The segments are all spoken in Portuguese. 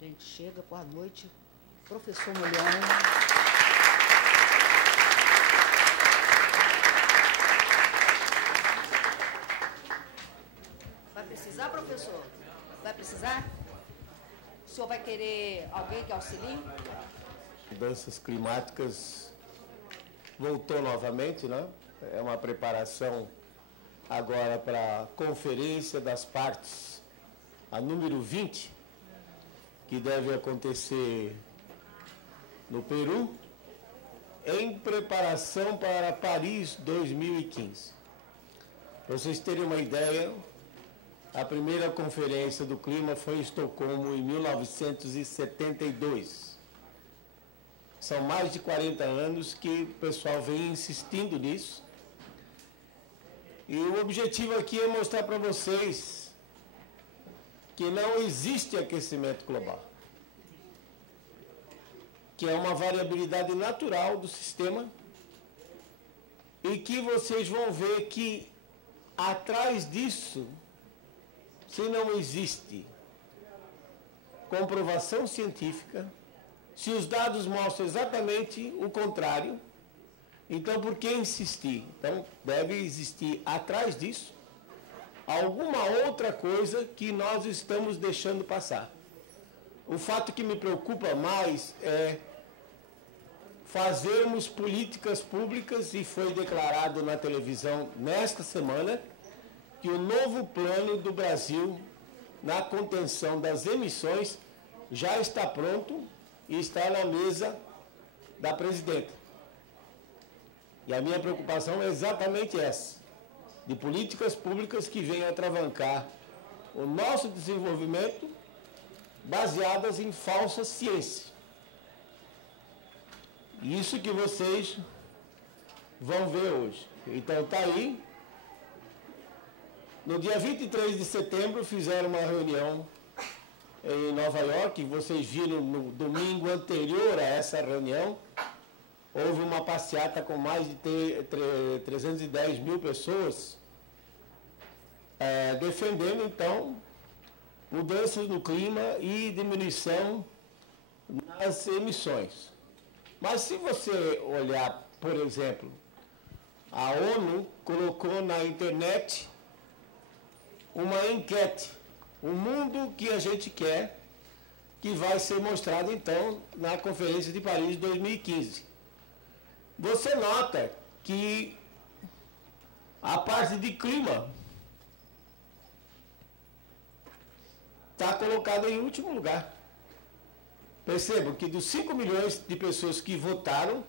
Gente, chega, boa noite. Professor Mulhão. Vai precisar, professor? Vai precisar? O senhor vai querer alguém que auxilie? Mudanças climáticas voltou novamente, né? É uma preparação agora para a Conferência das Partes, a número 20, que deve acontecer no Peru, em preparação para Paris 2015. Para vocês terem uma ideia, a primeira conferência do clima foi em Estocolmo em 1972. São mais de 40 anos que o pessoal vem insistindo nisso. E o objetivo aqui é mostrar para vocês que não existe aquecimento global, que é uma variabilidade natural do sistema, e que vocês vão ver que atrás disso, se não existe comprovação científica, se os dados mostram exatamente o contrário, então por que insistir? Então deve existir atrás disso alguma outra coisa que nós estamos deixando passar. O fato que me preocupa mais é fazermos políticas públicas, e foi declarado na televisão nesta semana que o novo plano do Brasil na contenção das emissões já está pronto e está na mesa da presidenta. E a minha preocupação é exatamente essa, de políticas públicas que venham atravancar o nosso desenvolvimento baseadas em falsa ciência. Isso que vocês vão ver hoje. Então está aí. No dia 23 de setembro fizeram uma reunião em Nova York, vocês viram no domingo anterior a essa reunião, houve uma passeata com mais de 310 mil pessoas, defendendo, então, mudanças no clima e diminuição nas emissões. Mas se você olhar, por exemplo, a ONU colocou na internet uma enquete, o mundo que a gente quer, que vai ser mostrado, então, na Conferência de Paris 2015. Você nota que a parte de clima está colocada em último lugar. Percebam que dos 5 milhões de pessoas que votaram,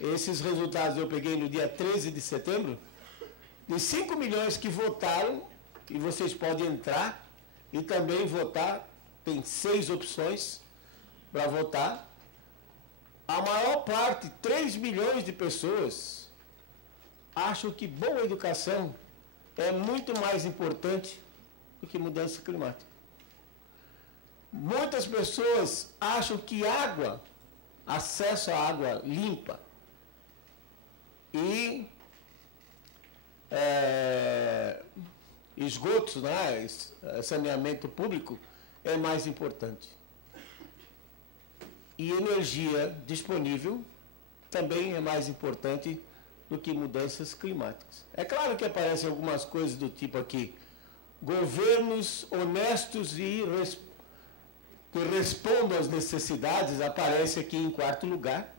esses resultados eu peguei no dia 13 de setembro, de 5 milhões que votaram, e vocês podem entrar e também votar, tem 6 opções para votar, a maior parte, 3 milhões de pessoas, acham que boa educação é muito mais importante do que mudança climática. Muitas pessoas acham que água, acesso à água limpa e esgotos, né, saneamento público é mais importante. E energia disponível também é mais importante do que mudanças climáticas. É claro que aparecem algumas coisas do tipo aqui, governos honestos e que respondam às necessidades, aparece aqui em 4º lugar.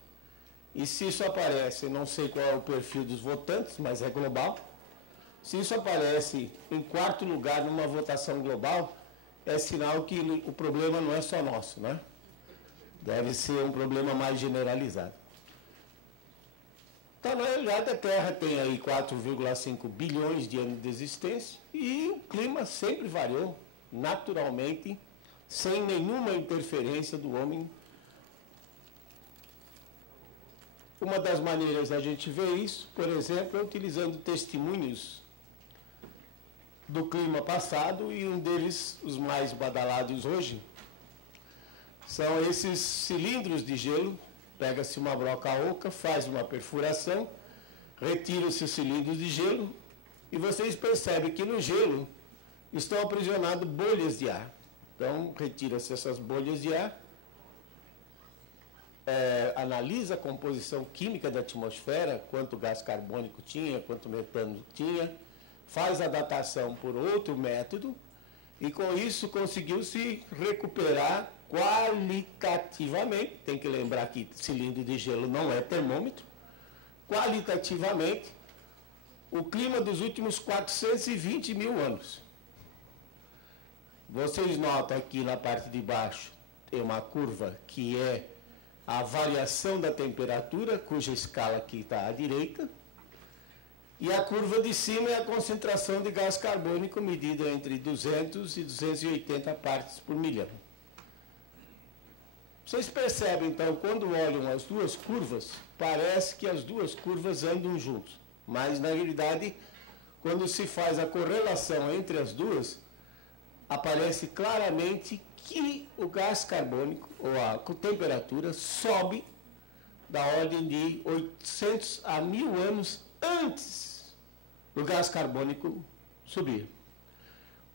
E se isso aparece, não sei qual é o perfil dos votantes, mas é global. Se isso aparece em 4º lugar numa votação global, é sinal que o problema não é só nosso, né? Deve ser um problema mais generalizado. Então, na realidade, a Terra tem aí 4,5 bilhões de anos de existência e o clima sempre variou naturalmente, sem nenhuma interferência do homem. Uma das maneiras da gente ver isso, por exemplo, é utilizando testemunhos do clima passado, e um deles, os mais badalados hoje, são esses cilindros de gelo. Pega-se uma broca oca, faz uma perfuração, retira-se os cilindros de gelo, e vocês percebem que no gelo estão aprisionadas bolhas de ar. Então, retira-se essas bolhas de ar, analisa a composição química da atmosfera, quanto gás carbônico tinha, quanto metano tinha, faz a datação por outro método, e com isso conseguiu-se recuperar qualitativamente, tem que lembrar que cilindro de gelo não é termômetro, qualitativamente, o clima dos últimos 420 mil anos. Vocês notam aqui na parte de baixo, tem uma curva que é a variação da temperatura, cuja escala aqui está à direita, e a curva de cima é a concentração de gás carbônico medida entre 200 e 280 partes por milhão. Vocês percebem, então, quando olham as duas curvas, parece que as duas curvas andam juntas, mas, na realidade, quando se faz a correlação entre as duas, aparece claramente que o gás carbônico, ou a temperatura, sobe da ordem de 800 a 1000 anos antes do gás carbônico subir.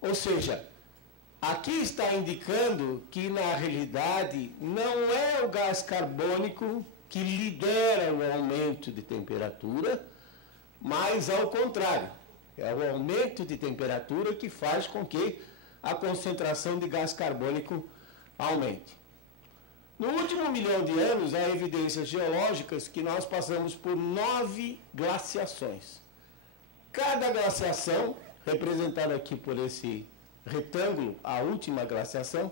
Ou seja, aqui está indicando que, na realidade, não é o gás carbônico que lidera o aumento de temperatura, mas, ao contrário, é o aumento de temperatura que faz com que a concentração de gás carbônico aumente. No último milhão de anos, há evidências geológicas que nós passamos por 9 glaciações. Cada glaciação, representada aqui por esse retângulo, a última glaciação,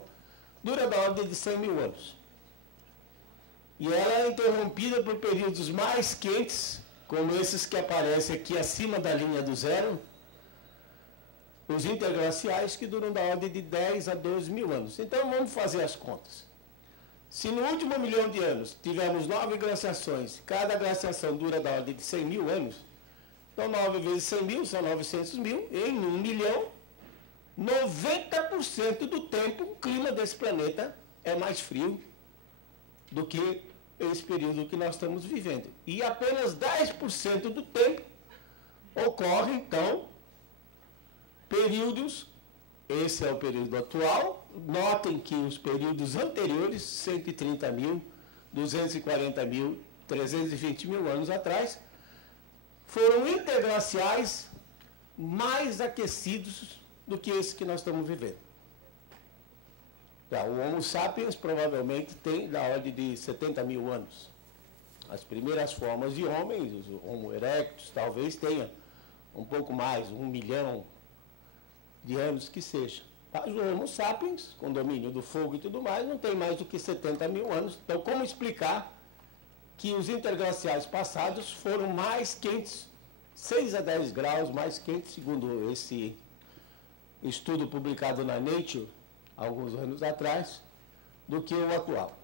dura da ordem de 100 mil anos. E ela é interrompida por períodos mais quentes, como esses que aparecem aqui acima da linha do zero, os interglaciais, que duram da ordem de 10 a 12 mil anos. Então, vamos fazer as contas. Se no último milhão de anos tivemos 9 glaciações, cada glaciação dura da ordem de 100 mil anos, então 9 vezes 100 mil são 900 mil, em 1 milhão, 90% do tempo o clima desse planeta é mais frio do que esse período que nós estamos vivendo. E apenas 10% do tempo ocorre, então, períodos, esse é o período atual, notem que os períodos anteriores, 130 mil, 240 mil, 320 mil anos atrás, foram interglaciais mais aquecidos do que esse que nós estamos vivendo. O Homo sapiens provavelmente tem da ordem de 70 mil anos. As primeiras formas de homens, os Homo erectus, talvez tenha um pouco mais, 1 milhão de anos que seja. Mas o Homo sapiens, com domínio do fogo e tudo mais, não tem mais do que 70 mil anos. Então, como explicar que os interglaciais passados foram mais quentes, 6 a 10 graus mais quentes, segundo esse estudo publicado na Nature, alguns anos atrás, do que o atual.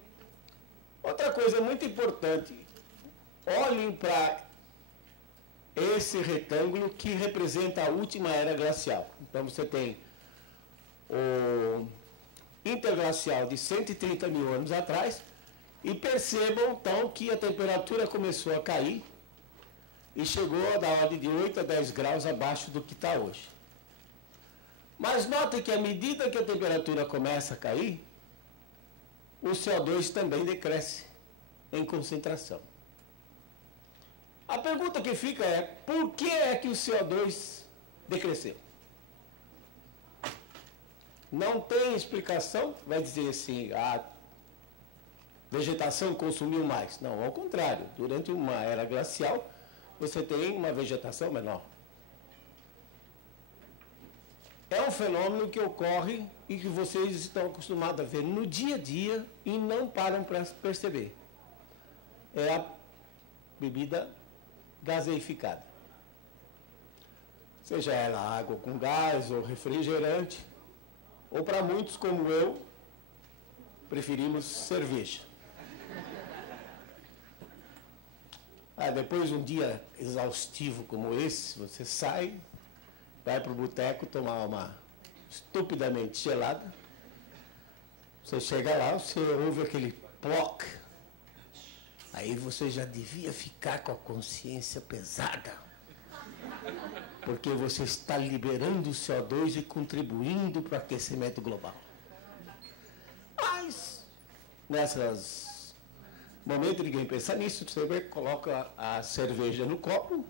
Outra coisa muito importante, olhem para esse retângulo que representa a última era glacial. Então você tem o interglacial de 130 mil anos atrás, e percebam então que a temperatura começou a cair e chegou da ordem de 8 a 10 graus abaixo do que está hoje. Mas notem que à medida que a temperatura começa a cair, o CO2 também decresce em concentração. A pergunta que fica é, por que é que o CO2 decresceu? Não tem explicação, vai dizer assim, a vegetação consumiu mais. Não, ao contrário, durante uma era glacial, você tem uma vegetação menor. É um fenômeno que ocorre e que vocês estão acostumados a ver no dia a dia e não param para perceber. É a bebida gaseificada. Seja ela água com gás ou refrigerante, ou para muitos como eu, preferimos cerveja. Depois de um dia exaustivo como esse, você sai, vai para o boteco tomar uma estupidamente gelada. Você chega lá, você ouve aquele ploc. Aí você já devia ficar com a consciência pesada. Porque você está liberando o CO2 e contribuindo para o aquecimento global. nessas momentos ninguém pensa nisso, você coloca a cerveja no copo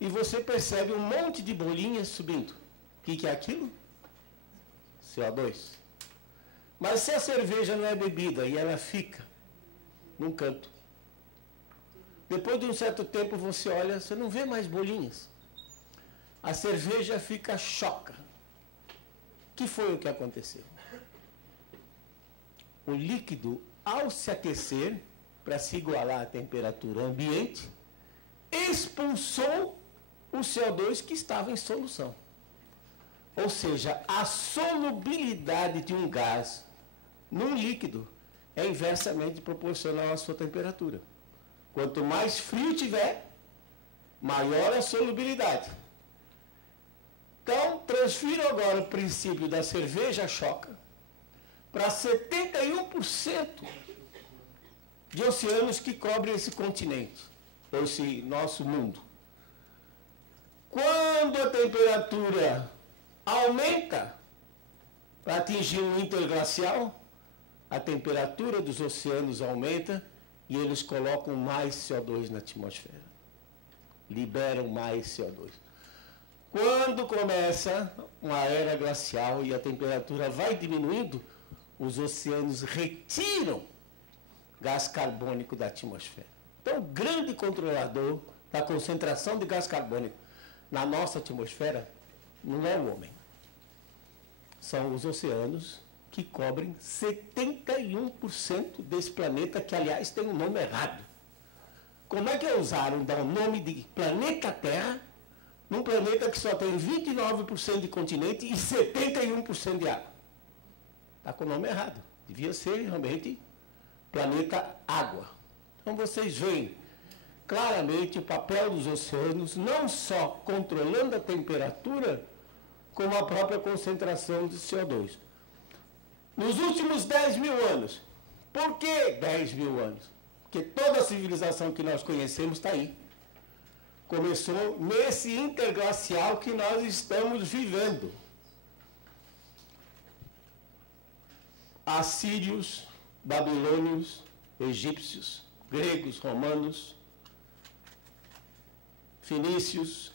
e você percebe um monte de bolinhas subindo. O que é aquilo? CO2. Mas se a cerveja não é bebida e ela fica num canto, depois de um certo tempo você olha, você não vê mais bolinhas. A cerveja fica choca. Que foi o que aconteceu? O líquido, ao se aquecer, para se igualar à temperatura ambiente, expulsou o CO2 que estava em solução. Ou seja, a solubilidade de um gás num líquido é inversamente proporcional à sua temperatura. Quanto mais frio tiver, maior a solubilidade. Então, transfiro agora o princípio da cerveja choca para 71% de oceanos que cobrem esse continente, ou esse nosso mundo. Quando a temperatura aumenta para atingir um interglacial, a temperatura dos oceanos aumenta e eles colocam mais CO2 na atmosfera. Liberam mais CO2. Quando começa uma era glacial e a temperatura vai diminuindo, os oceanos retiram gás carbônico da atmosfera. Então, o grande controlador da concentração de gás carbônico na nossa atmosfera não é o homem. São os oceanos que cobrem 71% desse planeta, que, aliás, tem um nome errado. Como é que ousaram dar o nome de planeta Terra num planeta que só tem 29% de continente e 71% de água? Está com o nome errado. Devia ser realmente planeta Água. Então vocês veem claramente o papel dos oceanos, não só controlando a temperatura, como a própria concentração de CO2. Nos últimos 10 mil anos. Por que 10 mil anos? Porque toda a civilização que nós conhecemos está aí. Começou nesse interglacial que nós estamos vivendo. Assírios, babilônios, egípcios, gregos, romanos, fenícios,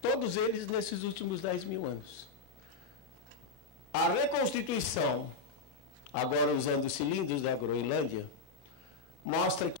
todos eles nesses últimos 10 mil anos. A reconstituição, agora usando os cilindros da Groenlândia, mostra que